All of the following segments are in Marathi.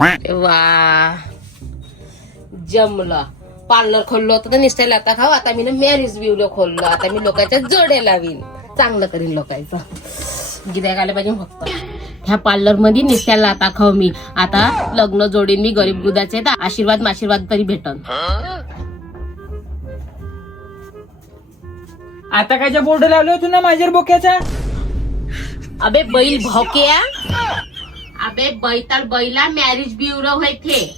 वा जमलं. पार्लर खोललं होतं तर निसटायला आता खाऊ. आता मी मॅरेज ब्युरो खोललो. आता मी लोकांच्या जोडे लावीन. चांगलं करीन लोकांचं. गिऱ्हाईक आले पाहिजे फक्त. ह्या पार्लर मध्ये निसटायला आता खाऊ मी. आता लग्न जोडीन मी गरीब गुदाचे. तर आशीर्वाद तरी भेटन. आता कायच्या बोर्ड लावलं तू ना माझ्या बोक्याचा? अबे बैल भोक्या. अबे बैताल बैला मॅरेज ब्युरो व्हायचे.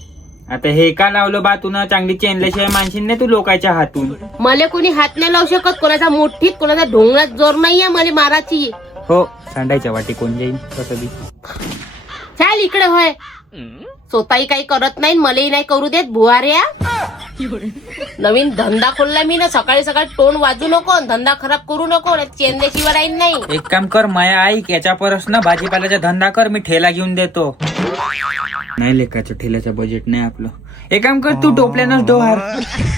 आता हे का लावलं बा तू ना? चांगली चेनल्याशिवाय मानशील नाही तू लोकांच्या हातून. मला कोणी हात नाही लावू शकत. कोणाचा मुठीत कोणाचा ढोंगणात जोर नाहीये मला माराची. हो सांडायच्या वाटी कोण जाईल कसं बी. चाल इकडे होय. स्वतःही काही करत नाही मलाही नाही करू देत बुवाऱ्या. नवीन धंदा खोलला मी ना. सकाळी सकाळी टोन वाजू नको. धंदा खराब करू नको. चेंद्याशिवाय राहील नाही. एक काम कर माया ऐक, याच्या परस ना भाजीपाल्याचा धंदा कर. मी ठेला घेऊन देतो. नाही लेकाचं ठेल्याचं बजेट नाही आपलं. एक काम कर तू टोपल्यानंच डोहार.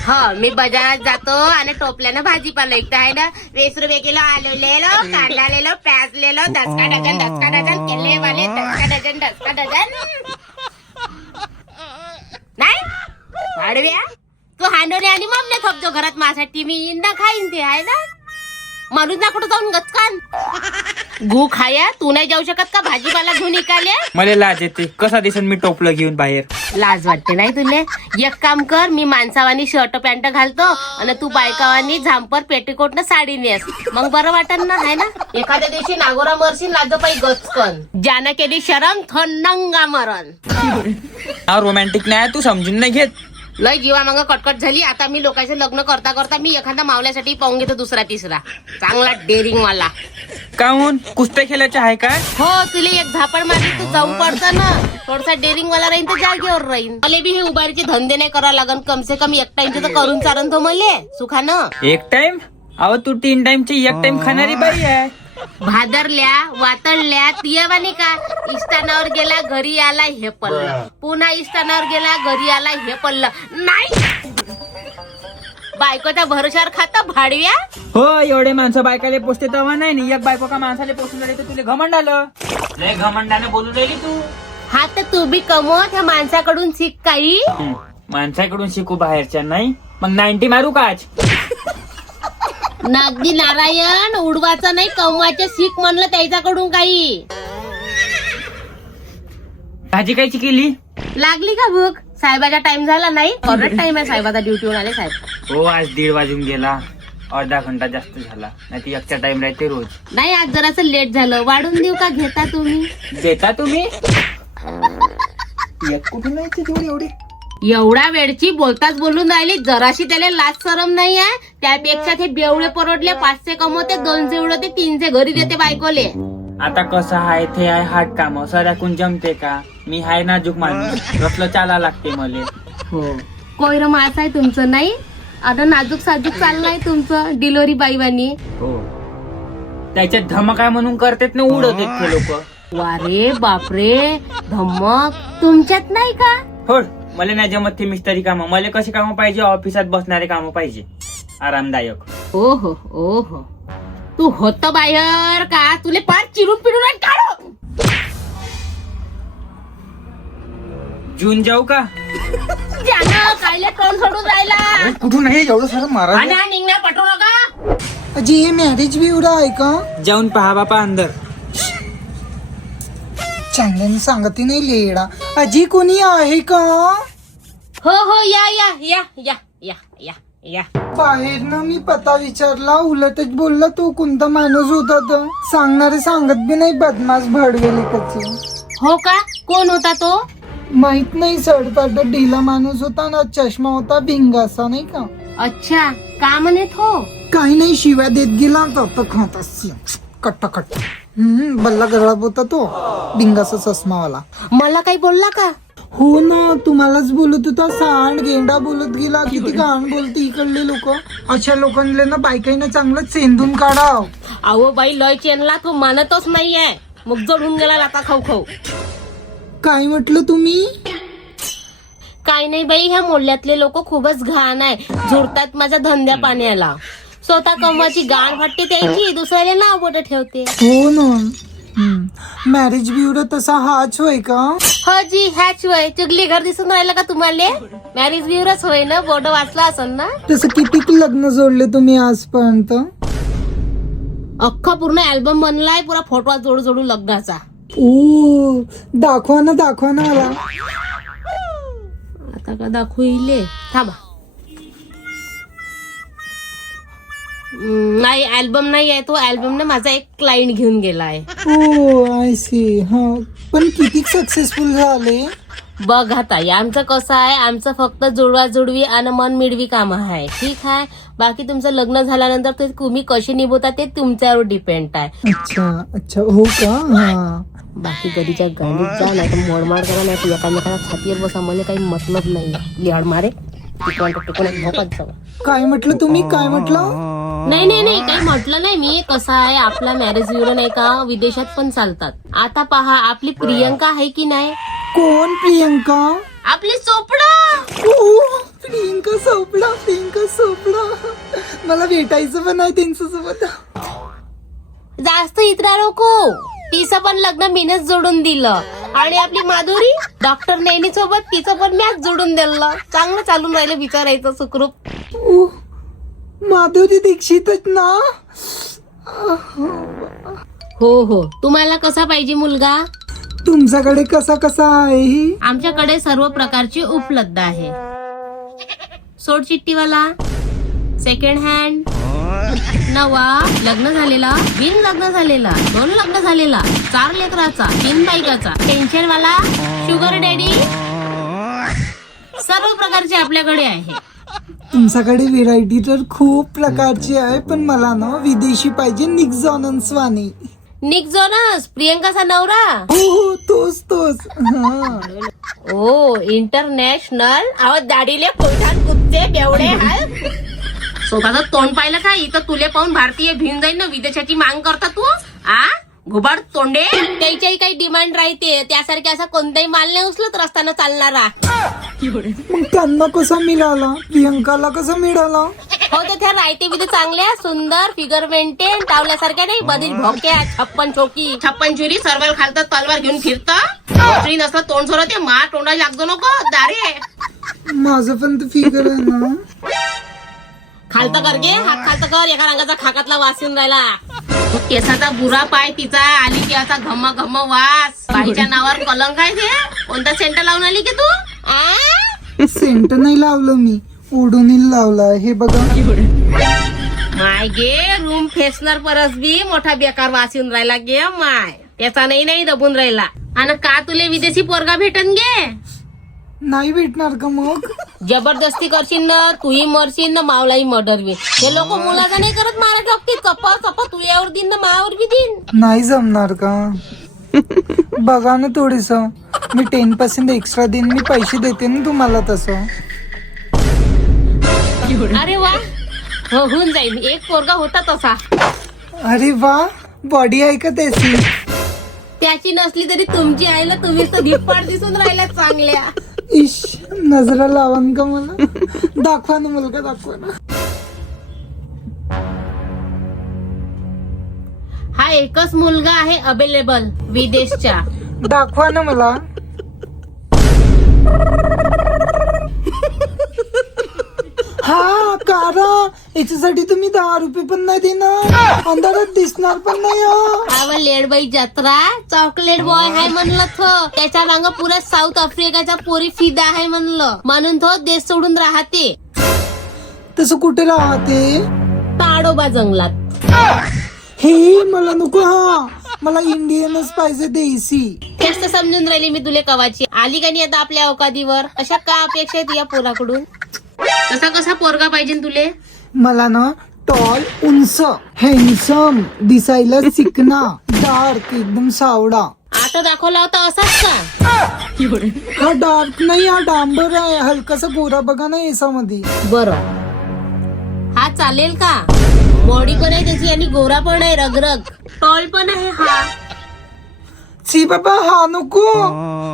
हा मी बाजारात जातो आणि टोपल्यानं भाजीपाला ऐकता आहे ना. 20 रुपये किलो आलू लेलो, कांदा लेलो, प्याज लेलो, 10 का डझन केले वाले 10 का डझन. नाही वाढव्या तू हांडोने आणि मम्मी थोपतो घरात माझ्यासाठी. मी इंदा खाईन ते आहे ना. माणूस ना कुठं जाऊन गचकान गु खाया. तू नाही जाऊ शकत का भाजीपाला घेऊन इकाले? मला लाज येते. कसा दिसन मी टोपलं घेऊन बाहेर? लाज वाटते नाही तुले? एक काम कर. मी माणसावानी शर्ट पॅन्ट घालतो आणि तू बायकावानी झांपर पेटीकोट न साडी नेस. मग बरं वाटन ना, है ना? एखाद्या दिवशी नागोरा मरशील लाजपाई गचकन. ज्यानं केली शरम थंडंगा मरण. हा रोमॅन्टिक नाही तू समजून नाही घेत. लय जीवा मग कटकट झाली. आता मी लोकांचे लग्न करता करता मी एखादा मावल्यासाठी पाहून घेतो दुसरा तिसरा चांगला डेअरिंग वाला. काहून कुस्त्या खेळायच्या आहे का? हो तुला एक झापड मारली तू जाऊन पडतं ना. थोडासा डेअरिंग वाला राहीन तर जागेवर राहीन. मला बी हे उभारीचे धंदे नाही करावं लागन. कमसे कम एक टाइमचे तर करून चालन तो मले सुखानं. एक टाइम? अहो तू 3 टाइमची एक टाइम खाणारी बाई आहे. भादरल्या वातळल्या तियवानी का. इस्तानावर गेला घरी आला हे पडलं. पुन्हा इस्तानावर गेला घरी आला हे पडलं. नाही बायकोच्या भरोशावर खाता भाडव्या. हो एवढे माणसं बायकाले पोचते तेव्हा नाही. एक बायको का माणसाले पोचून राहिली तर तुला घमंड आलं. लय घमंडाने बोलून राहिली तू. हा तर तू बी कमवत ह्या माणसाकडून शिक काही. माणसाकडून शिकू बाहेरच्या नाही. मग 90 मारू का आज? नागदी नारायण उडवाचं नाही कमवायचं शिक म्हणलं त्याच्याकडून काही. भाजी कायची केली? लागली का भूक? साहेबाचा टाइम झाला नाही. ऑर्डर टाइम आहे साहेबाचा. ड्युटीवर आले साहेब. हो आज 1:30 वाजून गेला. अर्धा घंटा जास्त झाला. नाही ती एकचा टाइम राहते रोज. नाही आज जरासं लेट झालं. वाढून देऊ का? घेता तुम्ही? देता तुम्ही? कुठून यायची तेवढी एवढी? एवढ्या वेळची बोलताच बोलून राहिली. जराशी त्याला लाज सरम नाही आहे. त्यापेक्षा ते बेवळे परवडले. 500 कमवते, 200 उडवते, 300 घरी देते बायकोले. आता कसं आहे ते आहे हात काम. सराकून जमते का? मी हाय नाजूक माणूस. रसलं चाला लागते मले. हो कोयरं मास आहे तुमचं नाही. आता नाजूक साजूक चाललंय तुमचं डिलिव्हरी बाईवानी. हो त्याच्यात धमक आहे म्हणून करतात ना उडवतात ते लोक. वारे बापरे धमक तुमच्यात नाही का? हो मला नाही जमत ते मिस्त्री कामं. मला कशी कामं पाहिजे? ऑफिसात बसणारे कामं पाहिजे आरामदायक. ओहो ओहो तू होत बाहेर का? तुले पार चिरून पिरून काढू. जून जाऊ का? ज्यानं कायले तोंड सोडून राहिला. कुठून आहे एवढं सारं महाराज? आणि निघण्या पटवू नका. अजी हे मॅरेज ब्युरो आहे का? जाऊन पहा बापा अंदर. चांगल्याने सांगते नाही लेडा. अजी कोणी आहे का? हो हो या या या या या या या. बाहेर ना मी पत्ता विचारला. उलटच बोलला तो कोणता माणूस होता तर. सांगणारे सांगत बी नाही. बदमाश भडवेल कचे. हो का? कोण होता तो? माहित नाही. सडपाट ढिला माणूस होता ना. चष्मा होता भिंगासा नाही का. अच्छा का म्हणत हो? काही नाही शिव्या देत गेला तर खात असते कट्टा कट्टा. बल्ला गरळाप होता तो भिंगासा चष्मावाला. मला काही बोलला का? हो ना तुम्हालाच बोलत होता. सांड गेंडा बोलत गेला. किती घाण बोलते इकडले लोक. अशा लोकांना ना बायकाईनं चांगलं चेंदून काढाव. अहो बाई लय चेनला तो मानतच नाहीये. मग जडून गेला लाता खाऊ खाऊ. काय म्हटलं तुम्ही? काही नाही बाई ह्या मोल्ल्यातले लोक खूपच घाण आहे. झुरतात माझ्या धंद्या पाण्याला. स्वतः कमवाची गाण वाटते त्याची. दुसऱ्याला नाव बोट ठेवते. हो ना. मॅरेज ब्युरो तसा हाच होय का? हो जी, ह्याच होय. चुगली घर दिसून राहिलं का तुम्हाला? मॅरेज ब्युरोच होय ना, बोर्ड वाचला असेल ना. तसं किती लग्न जोडले तुम्ही आजपर्यंत? अख्खा पूर्ण अल्बम बनलाय, पुरा फोटो जोडू जोडू लग्नाचा. ओ दाखवा ना मला. आता का दाखवू इले? थांबा. नाही, अल्बम नाही आहे तो. अल्बम ना माझा एक क्लायंट घेऊन गेलाय. ओ आय सी. हा, पण किती सक्सेसफुल झाले? बघ आता आमचं कसं आहे, आमचं फक्त जुळवा जुळवी आणि मन मिळवी काम आहे. ठीक आहे, बाकी तुमचं लग्न झाल्यानंतर ते तुम्ही कशी निभवता ते तुमच्यावर डिपेंड आहे. अच्छा हो का? हा. बाकी कधीच्या गाडीत जा, नाही तर मोडमाड करा, नाही तर एकामेकाला छातीवर बसा. मला काही मतलब नाही. लिहाड मारे टिकून भोकात जावा. काय म्हटलं तुम्ही? काय म्हटलं? नाही, काही म्हटलं नाही मी. कसं आहे, आपला मॅरेज ब्युरो नाही का विदेशात पण चालतात. आता पहा, आपली प्रियंका आहे की नाही? कोण प्रियंका? आपली चोपडा. ओ प्रियंका चोपडा. मला भेटायचं पण आहे त्यांच्यासोबत. जास्त इतरा नको. तिचं पण लग्न मीनच जोडून दिलं. आणि आपली माधुरी डॉक्टर नैनी सोबत, तिचं पण मॅच जोडून दिलं. चांगलं चालून राहिलं विचारायचं सुखरूप. ओ माधुरी दीक्षितच ना? हो, तुम्हाला कसा पाहिजे मुलगा? तुमच्याकडे कसा आहे? आमच्याकडे सर्व प्रकारचे उपलब्ध आहे. सोड चिठ्ठीवाला, सेकंड हँड, नवा, लग्न झालेला, बिन लग्न झालेला, 2 लग्न झालेला, 4 लेकराचा, 3 बायकाचा, टेन्शन वाला, शुगर डॅडी, सर्व प्रकारचे आपल्याकडे आहे. तुमच्याकडे व्हेरायटी तर खूप प्रकारची आहे, पण मला ना विदेशी पाहिजे, निक जॉनस वाणी. निक जोनस, प्रियंकाचा नवरा. हो तोच. हा. ओ इंटरनॅशनल. अहो दाढीले कोयठान कुत्ते बेवडे आहे. स्वतःच तोंड पाहिलं का? इथं तुले पाहून भारतीय भिन जाईल ना. विदेशाची मांग करता तू? घुबाड तोंडे. त्याच्याही काही डिमांड राहते. त्यासारखे असा कोणताही माल नाही उचलत रस्त्यानं चालणारा. मग त्यांना कसा मिळाला? प्रियंकाला कसा मिळाला? हो तर त्या राहते बी चांगल्या, सुंदर, फिगर मेंटेन, टावल्यासारख्या नाही. बधीर भोक्या, 56 चोकी, 56 चुरी, सर्वाल खालतं तलवार घेऊन फिरतं. नसलं तोंड सोडत ते मा तोंडाला लागतो नको दारे. माझं पण तर फिगर आहे ना. खालतं कर गे, हात खालतं कर. एका रंगाचा खाकातला वास येऊन राहिला. तो केसाचा बुरा पाय तिचा, आली की असा घम वास. बाईच्या नावावर कलंक आहे ते. कोणता सेंटर लावून आली की तू? सेंट नाही लावलं मी, ओढून लावला. हे बघा. माय गे, रूम फ्रेशनर परस बी मोठा बेकार वास येऊन राहिला गे माय. त्याचा नाही दबून राहिला. आणि का तुले विदेशी पोरगा भेटन गे? नाही भेटणार का मग? जबरदस्ती करशील ना, तूही मरशील ना, मावलाही मर्डर वे. हे लोक मुलाचा नाही करत, मारा टाकतील. कपा तुझ्यावर दिन ना, मावर बी दिन. नाही जमणार का? बघा ना थोडस, मी 10% एक्स्ट्रा देईन. मी पैसे देते ना तुम्हाला तसं. अरे वा, होऊन जाईल. एक पोरगा होता तसा. अरे वा, बॉडी आहे का त्याची? त्याची नसली तरी तुमची आहे ना. तुम्हीच तर धिप्पाड दिसून राहिल्या चांगल्या. इश, नजरा लावान का मला? दाखवा ना मुलगा, दाखवा ना. हा एकच मुलगा आहे अवेलेबल विदेशच्या. दाखवा ना मला. हा कारा, याच्यासाठी तुम्ही 10 रुपये पण नाही देणार, अंधारात दिसणार पण नाही. हा लेडबाई जत्रा, चॉकलेट बॉय आहे म्हणलं तो. त्याच्या मागं पुऱ्या साऊथ आफ्रिकाचा पोरी फिदा आहे म्हणलं. म्हणून तो देश सोडून राहते. तसं कुठे राहते? ताडोबा जंगलात. हे मला नको. हा मला इंडियनच पाहिजे, देशी. तेच तर समजून राहिली मी तुले कवाची. आली का नाही आता आपल्या अवकादीवर? अशा का अपेक्षा आहे तुझ्या पोराकडून? कसा पोरगा पाहिजे तुले? मला ना टॉल, उंच, हँडसम, दिसायला चिकना, डार्क, एकदम सावडा. आता दाखवला होता असाच का? हा डार्क नाही, हा डांबर आहे. हलकासा गोरा बघा ना याच्यामध्ये. बरं, हा चालेल का? बॉडी पण आहे त्याची आणि गोरा पण आहे, रगरग. टॉल पण आहे हा. सी बाबा, हा नको.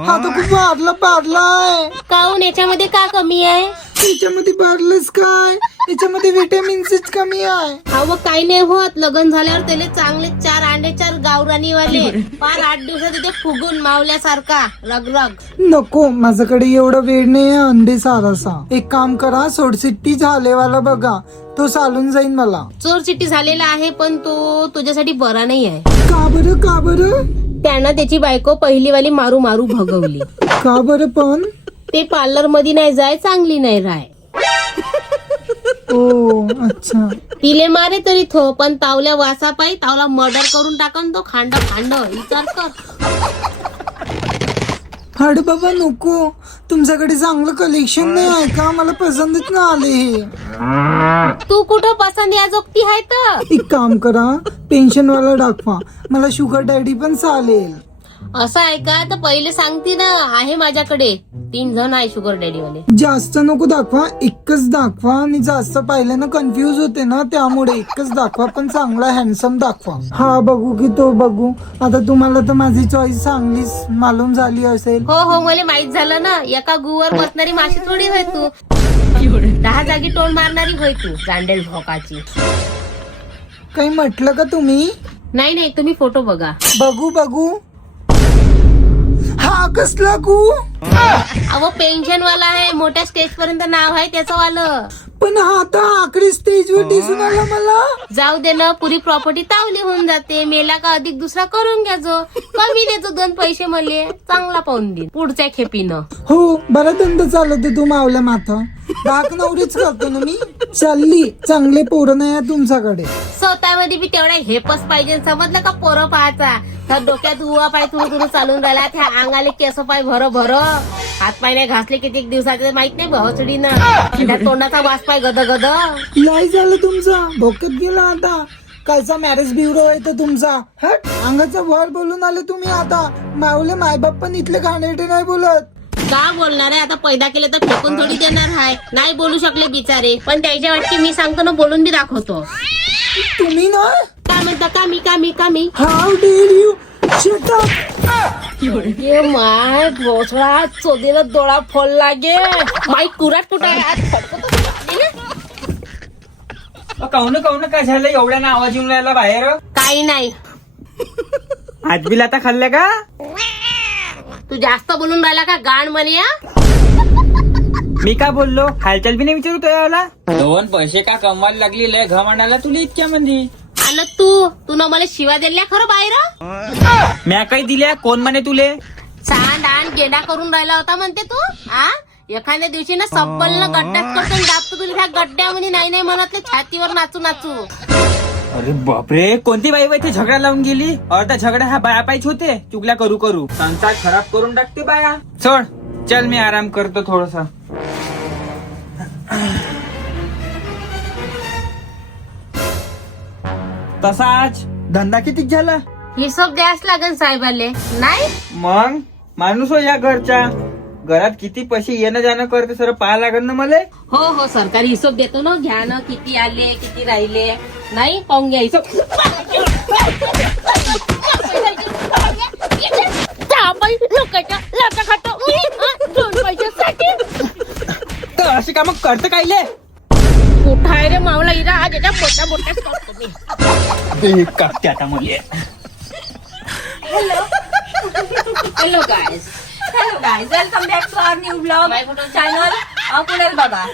हा तर खूप पारला आहे. काऊन, याच्यामध्ये का कमी आहे? याच्यामध्ये भरलंच काय? याच्यामध्ये विटॅमिन्सच कमी आहे. अहो काही नाही होत. लग्न झाल्यावर त्याला चांगले 4 अंडे 4 गावरानी वाले फार 8 दिवसात तिथे फुगून मावल्यासारखा रगरग. नको, माझ्याकडे एवढा वेळ नाही आहे अंडे सारासा. एक काम करा, सोडसिट्टी झालेवाला बघा, तो चालून जाईन मला. चोर चिट्टी झालेला आहे पण तो तुझ्यासाठी बरा नाही आहे. का बरं? का बरं? त्यानं त्याची बायको पहिलीवाली मारू मारू भगवली. का बरं पण? ते पार्लर मध्ये नाही जाय, चांगली नाही राय. ओ अच्छा. तिले मारे तरी थो, पण तावल्या वासापायी तावला मर्डर करून टाकन तो खांड खांड. विचार कर. अरे बाबा नको, तुमच्याकडे चांगलं कलेक्शन नाही आहे का? मला पसंतच ना आले हे. तू कुठं पसंत या जोगती आहे तर? एक काम करा, पेन्शन वाला दाखवा, मला शुगर डॅडी पण चालेल. असं आहे का? तर पहिले सांगते ना, आहे माझ्याकडे 3 जण आहे शुगर डॅडी वाले. जास्त नको दाखवा, एकच दाखवा. आणि जास्त पाहिल्यानं कन्फ्युज होते ना, त्यामुळे एकच दाखवा, पण चांगला हँडसम दाखवा. हा बघू की तो बघू. आता तुम्हाला तर माझी चॉईस चांगलीच मालूम झाली असेल. हो हो, मला माहित झालं ना. एका गुवर बसणारी माशी थोडी होय तू. 10 जागी तोंड मारणारी होय तू, जांडेल भोकाची. काही म्हटलं का तुम्ही? नाही नाही, तुम्ही फोटो बघा. बघू बघू. हा कसला गु? अहो पेन्शन वाला आहे, मोठ्या स्टेज पर्यंत नाव आहे त्याचं वालं. पण हा आता आखरी स्टेजवर दिसून आला मला. जाऊ दे ना, पुरी प्रॉपर्टी तावली होऊन जाते. मेला का अधिक दुसरा करून घ्यायचो. कमी देतो 2 पैसे मले, चांगला पाहून देईन पुढच्या खेपीनं. हो, बरा धंदा चालवते तू मावल्या माथा. बाक नवरीच करतो ना मी. चालली, चांगले पोरं नाही आहे तुमच्याकडे. स्वतःमध्ये बी तेवढा हेपच पाहिजे, समजलं का? पोरं पाहायचा. त्या डोक्यात हुवा पाय तुरु तुरु चालून राहिला, त्या अंगाले केस पाय भर भर, हात पाय नाही घासले किती दिवसाचे माहित नाही भवचडीनं. त्या तोंडाचा वास पाय गद गद. लय झालं तुमचा, भोकत गेला आता. कालचा मॅरेज ब्युरो आहे तर तुमचा. हट, अंगाचा वर बोलून आले तुम्ही आता. मावले मायबाप पण इथले घाणेरडे नाही बोलत. का बोलणार आहे? आता पैदा केले तर फेकून थोडी देणार आहे. नाही बोलू शकले बिचारे, पण त्याच्या वाटते मी सांगतो ना, बोलून बी दाखवतो. तुम्ही ना, काय म्हणता? कामी how dare you, shut up. ये माय भोसळा चोदीला डोळा फोल लागे. माई कुराट कुठं आहे? आज फटकतो तुला. काऊन काय झालं? एवढ्यानं आवाज येऊन राहिला बाहेर. काही नाही. आज बिल आता खाल्ल्या का? तू जास्त बोलून राहिला का गाण म्हणे? मी का बोललो? हालचाल बी नाही विचारू तो याला. 2 पैसे का कमवायला लागली, लय घमंडाला तुला इतक्या मंदी. आणि तू न मला शिवा दिल्या खरं बाहेर? म्या काही दिल्या? कोण म्हणे तुले? छान डान गेडा करून राहिला होता म्हणते तू. आ एखाद्या दिवशी ना सब्बल ना गड्ड्यात करतो दाबतो तुला. त्या गड्ड्यामध्ये नाही म्हणत, छातीवर नाचू नाचू. अरे बापरे, कोणती बाई बाई ते झगडा लावून गेली? अर्धा झगडा हा बाया पायच होते. चुगल्या करू संसार खराब करून टाकते बाया. सोड, चल मी आराम करतो थोडसा. तसा आज धंदा किती झाला? हिशोब द्यास लागेल साहेबाले. नाही मग माणूस हो या घरच्या. घरात किती पैसे येणं जाणं करते सर पाहा लागेल ना मला. हो सरकारी हिशोब देतो ना. घ्या ना, किती आले किती राहिले. नाही पाहून घ्या हिशोब. लोकांच्या लाटा खातो 2 पैशासाठी. तर अशी कामं करतं कायले? कुठं आहे रे मावला इरा? आज याच्या मोठ्या करतो मी. करते आता मुली. Hello guys, welcome back to our new blog channel. पुढे बघा.